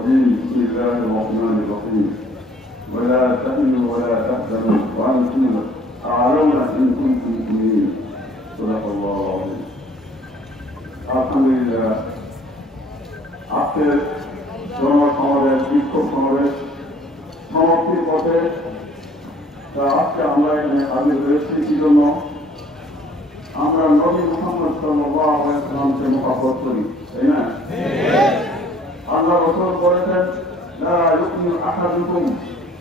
الرجيم بسم الله الرحمن الرحيم ولا تهنوا ولا تحزنوا وأنتم أعلون إن كنتم مؤمنين صدق الله العظيم الحمد لله আজকের জনসমাবেশ বিক্ষোভ সমাবেশ সমাপ্তির পথে আজকে আমরা এখানে হাজির হয়েছি কি জন্য আমরা নবী মুহাম্মদ সাল্লাল্লাহু আলাইহি ওয়াসাল্লামকে মুহাব্বত করি তাই না আল্লাহ রাসূল বলেছেন লা ইউমিনু আহাদুকুম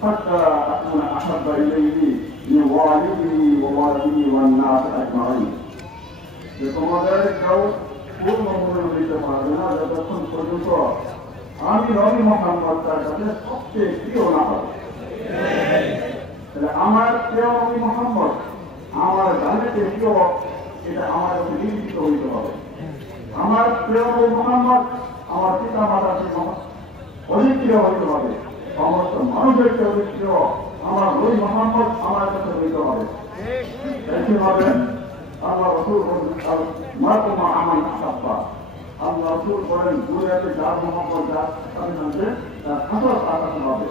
হাত্তা আকুনা আহাব্বা ইলাইহি মিন ওয়ালিদিহি ওয়া ওয়ালিদিহি ওয়ান নাস আজমাইন যে তোমাদের কেউ পূর্ণ মুমিন হইতে পারবে না যতক্ষণ পর্যন্ত আমি নবী মুহাম্মদ তার কাছে সবচেয়ে প্রিয় না হব তাহলে আমার প্রিয় নবী মুহাম্মদ আমার জানেতে প্রিয় এটা আমার কাছে নির্দিষ্ট হইতে হবে আমার প্রিয় নবী মুহাম্মদ আমার পিতা মাতার অধিক প্রিয় হইতে হবে সমস্ত মানুষের চেয়ে অধিক প্রিয় আমার নবী মুহাম্মদ আমার কাছে হইতে হবে একইভাবে আল্লাহ রাসূল মারকুমা আমান আসাব্বা আল্লাহ রাসূল বলেন দুনিয়াতে যার মুহাম্মদ যার সাথে সাথে তার হাসর আকাশে হবে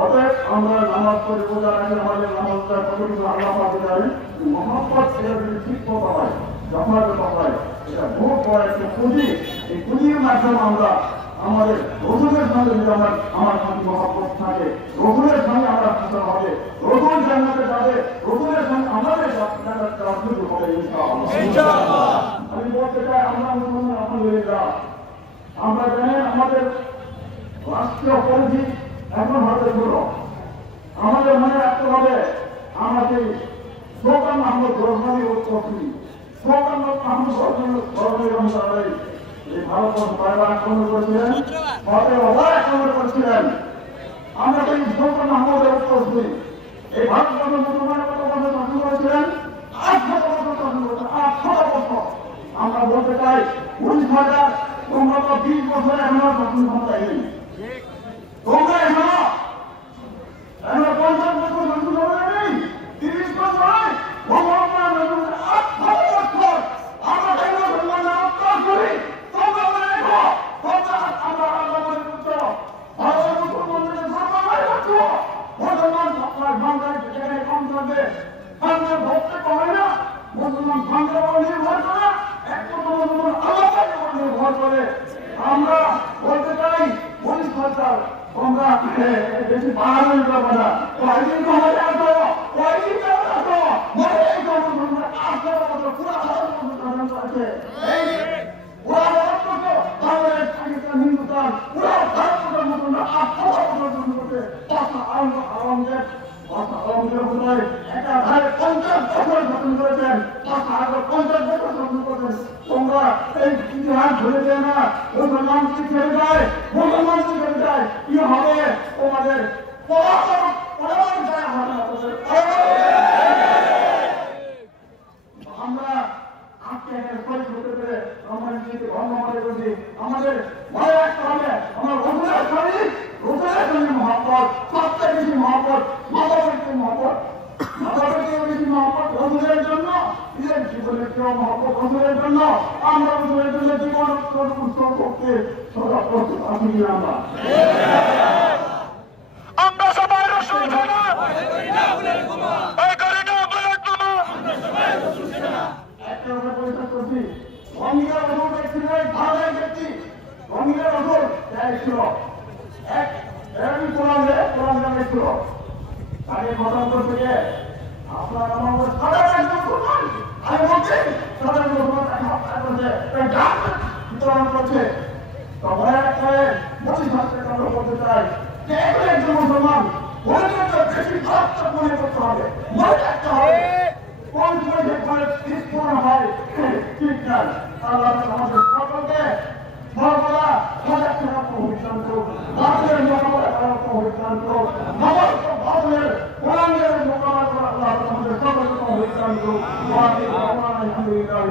অতএব আমরা নামাজ পড়ে রোজা রাখি আমাদের নামাজটা কতটুকু আল্লাহ পাকে জানেন মুহাম্মদ এটা যদি ঠিক মতো হয় যথাযথ হয় এটা বহুত বড় একটা পুঁজি এই পুঁজির মাধ্যমে আমরা আমাদের রসুলের সঙ্গে যদি আমার সঙ্গে মহব্বত থাকে রসুলের সঙ্গে আমরা হাসর হবে রসুল জান্নাতে যাবে রসুলের সঙ্গে আমাদের জান্নাতটা শুরু হবে ইনশাআল্লাহ আমি বলতে চাই আমরা মুসলমান আলহামদুলিল্লাহ আমরা জানেন আমাদের রাষ্ট্রীয় পরিধি এখন হাতে ধরো আমাদের মনে রাখতে হবে আমাকে সোকান আহমদ রহমানি উৎপত্তি সোকান আহমদ রহমানি অনুসারে এই ভারতবর্ষ বাইরে আক্রমণ করেছিলেন ভারতের অবাধ আক্রমণ করেছিলেন আমরা এই সোকান আহমদের উৎপত্তি এই ভারতবর্ষ মুসলমানের কত বছর শাসন করেছিলেন 800 বছর শাসন করেছেন 800 বছর আমরা বলতে চাই 19,000 তোমরা তো 20 বছরে এখনো শাসন ক্ষমতায় নেই তোমরা এখনো 50 বছর শাসন ক্ষমতায় নেই 30 বছর ভগবান নবীর 800 বছর আমরা এই মুসলমানরা অত্যাচার করি তোমরা মনে রেখো তোমরা আমরা আল্লাহর পুত্র ভারতের মুসলমানদের সর্বদাই রাখো মুসলমান আপনার বাংলায় যেখানে কম থাকবে বাংলার ভক্তি কমে না মুসলমান বাংলার উপর নির্ভর করে একমাত্র মুসলমান আল্লাহর উপর নির্ভর করে আমরা বলতে চাই পুলিশ সরকার তোমরা বেশি বাড়ানোর ব্যাপার না কয়েকদিন ক্ষমতা আসো কয়েকদিন ক্ষমতা আসো মনে এই মুসলমান 800 বছর পুরো শাসন করেছে ওরা ভারতবর্ষ বাংলাদেশ পাকিস্তান হিন্দুস্তান পুরো ভারতবর্ষের মুসলমান 800 বছর শাসন করছে আলমগীর হুসাইন একাধারে 50 বছর শাসন করেছেন 50 বছর শাসন করেছেন তোমরা এই ইতিহাস ভুলে যায় না মুসলমান কি ছেড়ে যায় মুসলমান কি ছেড়ে যায় কি হবে তোমাদের আমরা আজকে এখানে শহীদ হতে পেরে আমরা নিজেকে ধর্ম মনে করছি আমাদের মনে রাখতে হবে আমার রসুলের সঙ্গে মহব্বত সবচেয়ে বেশি মহব্বত মানবের চেয়ে মহব্বত মানবের চেয়ে বেশি মহব্বত রসুলের জন্য নিজের জীবনের চেয়েও মহব্বত রসুলের জন্য আমরা রসুলের জন্য জীবন উৎসব করতে সদা প্রস্তুত আছি কিনা আমরা সবাই রসুল ছাড়া একটা কথা পরিষ্কার করছি রঙিয়া রসুল ব্যক্তি নয় ভারতের ব্যক্তি রঙিয়া রসুল ছিল এক কোরআন ছিল তাকে মতান্তর থেকে আপনার আমার সাধারণ একজন মুসলমান আমি বলছি সাধারণ মুসলমান হত্যা করছে বিতরণ করছে তো ভয় করে মোদী সরকারকে আমরা বলতে চাই যে একজন মুসলমান বেশি খারাপ মনে করতে হবে মনে রাখতে হবে কোন সময় যে পূর্ণ হয় ঠিক নাই আল্লাহ আমাদের সকলকে সর্বদা সজাগ থাকা পরিচালন করুক বাতিলের মোকাবেলা করার পরিচালন করুক সমস্ত বাতিলের কোরআনের মোকাবেলা করা আল্লাহ আমাদের সকলকে পরিচালন করুক আলহামদুলিল্লাহ